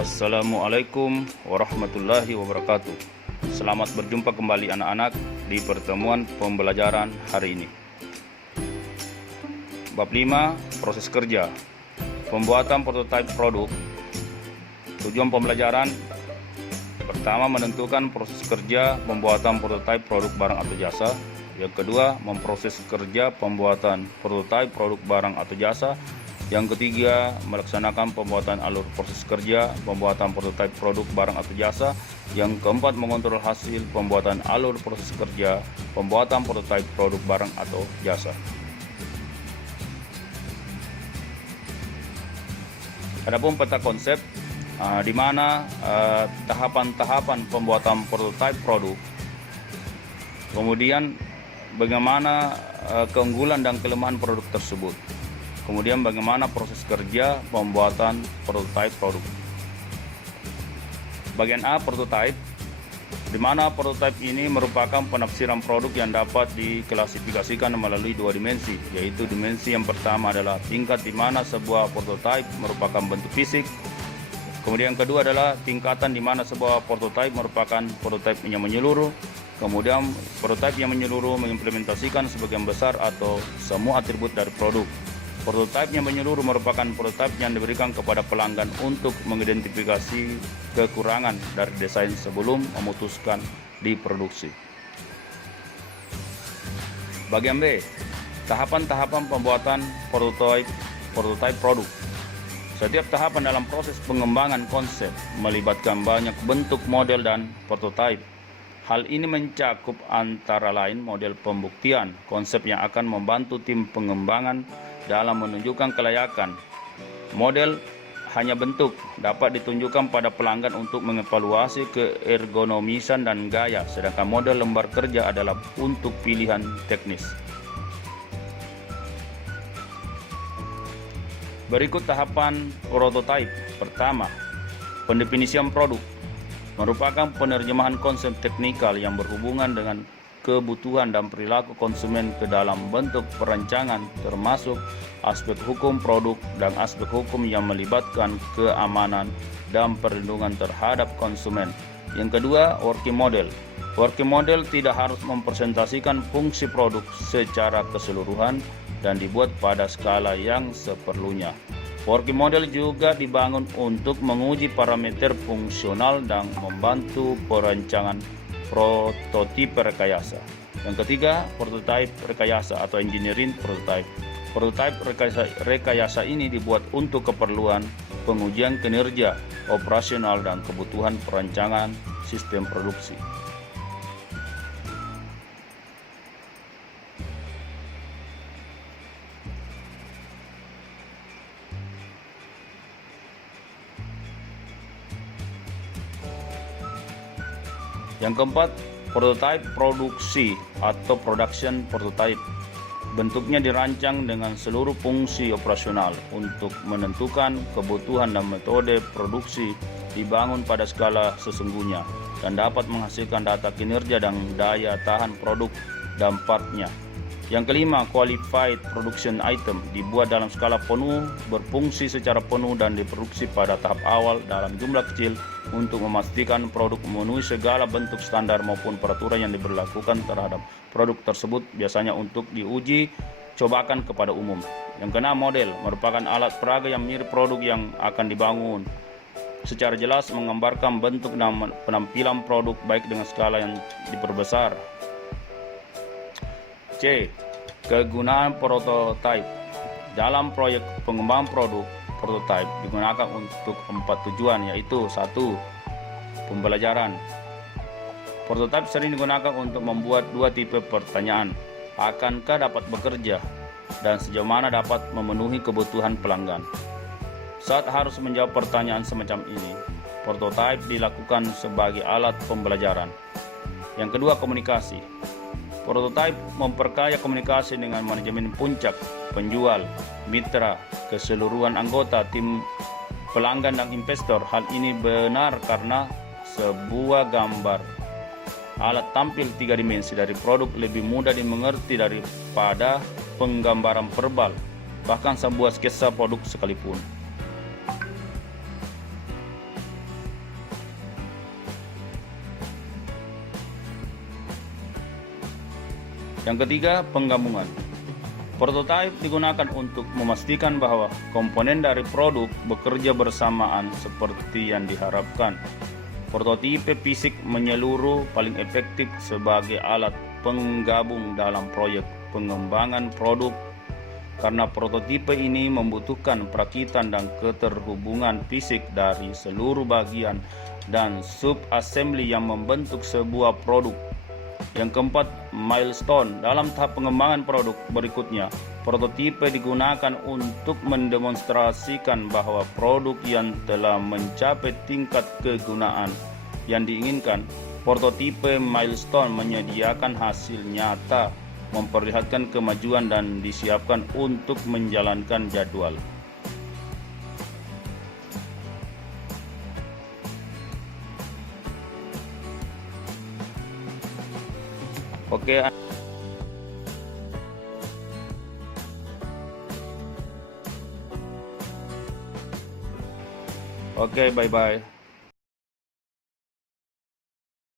Assalamualaikum warahmatullahi wabarakatuh. Selamat berjumpa kembali anak-anak di pertemuan pembelajaran hari ini. Bab 5, proses kerja. Pembuatan prototipe produk. Tujuan pembelajaran pertama, menentukan proses kerja pembuatan prototipe produk barang atau jasa. Yang kedua, memproses kerja pembuatan prototipe produk barang atau jasa. Yang ketiga, melaksanakan pembuatan alur proses kerja pembuatan prototipe produk barang atau jasa. Yang keempat, mengontrol hasil pembuatan alur proses kerja pembuatan prototipe produk barang atau jasa. Adapun peta konsep, di mana tahapan-tahapan pembuatan prototipe produk, kemudian bagaimana keunggulan dan kelemahan produk tersebut, kemudian bagaimana proses kerja pembuatan prototipe produk. Bagian A, prototipe, di mana prototipe ini merupakan penafsiran produk yang dapat diklasifikasikan melalui dua dimensi, yaitu dimensi yang pertama adalah tingkat di mana sebuah prototipe merupakan bentuk fisik. Kemudian yang kedua adalah tingkatan di mana sebuah prototipe merupakan prototipe yang menyeluruh. Kemudian prototipe yang menyeluruh mengimplementasikan sebagian besar atau semua atribut dari produk. Prototipe yang menyeluruh merupakan prototipe yang diberikan kepada pelanggan untuk mengidentifikasi kekurangan dari desain sebelum memutuskan diproduksi. Bagian B, tahapan-tahapan pembuatan prototipe produk. Setiap tahapan dalam proses pengembangan konsep melibatkan banyak bentuk model dan prototipe. Hal ini mencakup antara lain model pembuktian, konsep yang akan membantu tim pengembangan dalam menunjukkan kelayakan. Model hanya bentuk, dapat ditunjukkan pada pelanggan untuk mengevaluasi keergonomisan dan gaya, sedangkan model lembar kerja adalah untuk pilihan teknis. Berikut tahapan prototipe. Pertama, pendefinisian produk. Merupakan penerjemahan konsep teknikal yang berhubungan dengan kebutuhan dan perilaku konsumen ke dalam bentuk perancangan, termasuk aspek hukum produk dan aspek hukum yang melibatkan keamanan dan perlindungan terhadap konsumen. Yang kedua, working model. Working model tidak harus mempresentasikan fungsi produk secara keseluruhan dan dibuat pada skala yang seperlunya. Working model juga dibangun untuk menguji parameter fungsional dan membantu perancangan prototipe rekayasa. Yang ketiga, prototipe rekayasa atau engineering prototype. Prototipe rekayasa ini dibuat untuk keperluan pengujian kinerja operasional dan kebutuhan perancangan sistem produksi. Yang keempat, prototipe produksi atau production prototype. Bentuknya dirancang dengan seluruh fungsi operasional untuk menentukan kebutuhan dan metode produksi, dibangun pada skala sesungguhnya dan dapat menghasilkan data kinerja dan daya tahan produk dan partnya. Yang kelima, qualified production item, dibuat dalam skala penuh, berfungsi secara penuh dan diproduksi pada tahap awal dalam jumlah kecil untuk memastikan produk memenuhi segala bentuk standar maupun peraturan yang diberlakukan terhadap produk tersebut, biasanya untuk diuji cobakan kepada umum. Yang keenam, model, merupakan alat peraga yang mirip produk yang akan dibangun. Secara jelas menggambarkan bentuk dan penampilan produk baik dengan skala yang diperbesar. C. Kegunaan prototipe. Dalam proyek pengembangan produk, prototipe digunakan untuk 4 tujuan, yaitu 1. Pembelajaran. Prototipe sering digunakan untuk membuat 2 tipe pertanyaan. Akankah dapat bekerja? Dan sejauh mana dapat memenuhi kebutuhan pelanggan? Saat harus menjawab pertanyaan semacam ini, prototipe dilakukan sebagai alat pembelajaran. Yang kedua, komunikasi. Prototipe memperkaya komunikasi dengan manajemen puncak, penjual, mitra, keseluruhan anggota, tim pelanggan dan investor. Hal ini benar karena sebuah gambar alat tampil 3 dimensi dari produk lebih mudah dimengerti daripada penggambaran verbal, bahkan sebuah sketsa produk sekalipun. Yang ketiga, penggabungan. Prototipe digunakan untuk memastikan bahwa komponen dari produk bekerja bersamaan seperti yang diharapkan. Prototipe fisik menyeluruh paling efektif sebagai alat penggabung dalam proyek pengembangan produk, karena prototipe ini membutuhkan perakitan dan keterhubungan fisik dari seluruh bagian dan sub-assembly yang membentuk sebuah produk. Yang keempat, milestone. Dalam tahap pengembangan produk berikutnya, prototipe digunakan untuk mendemonstrasikan bahwa produk yang telah mencapai tingkat kegunaan yang diinginkan. Prototipe milestone menyediakan hasil nyata, memperlihatkan kemajuan dan disiapkan untuk menjalankan jadwal. Oke, bye-bye.